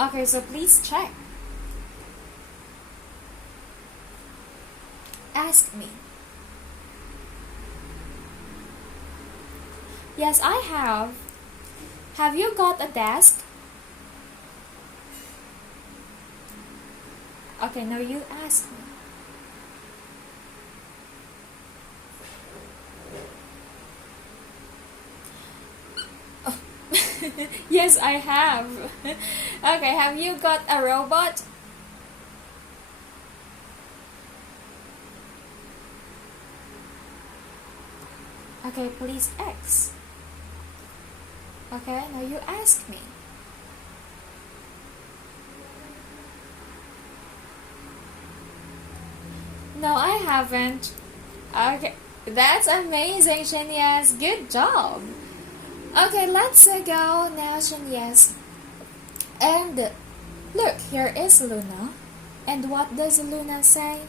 Okay, so please check. Ask me. Yes, I have. Have you got a desk? Okay, now you ask me. Yes, I have. Okay, have you got a robot? Okay, please X. Okay, now you ask me. No, I haven't. Okay, that's amazing, Shinyas. Good job. Okay, let's go now, Shinyas. And look, here is Luna. And what does Luna say?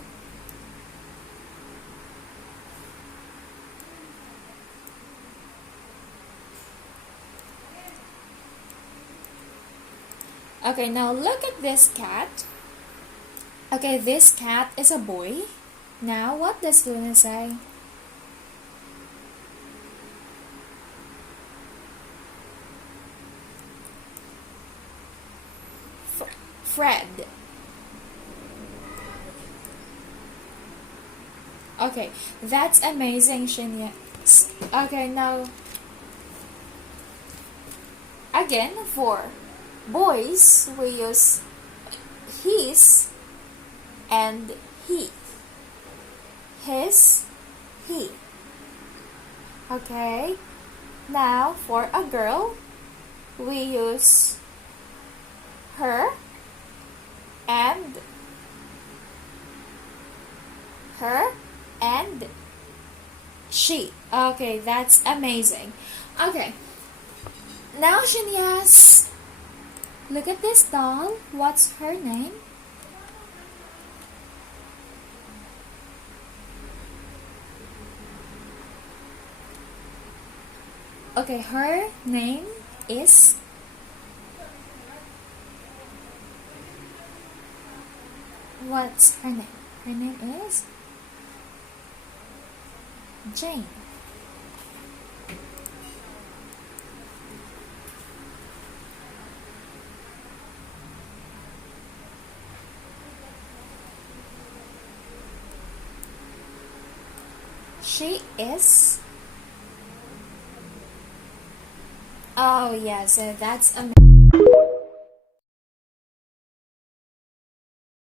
Okay, now look at this cat. Okay, this cat is a boy. Now, what does Luna say? Fred. Okay, that's amazing, Shinya. Okay, now again for boys we use his and he. His, he. Okay, now for a girl we use her and her and she. Okay, that's amazing. Okay, now Shinyas, look at this doll. What's her name? Okay, her name is what's her name? Her name is Jane. She is. Oh yes, that's amazing.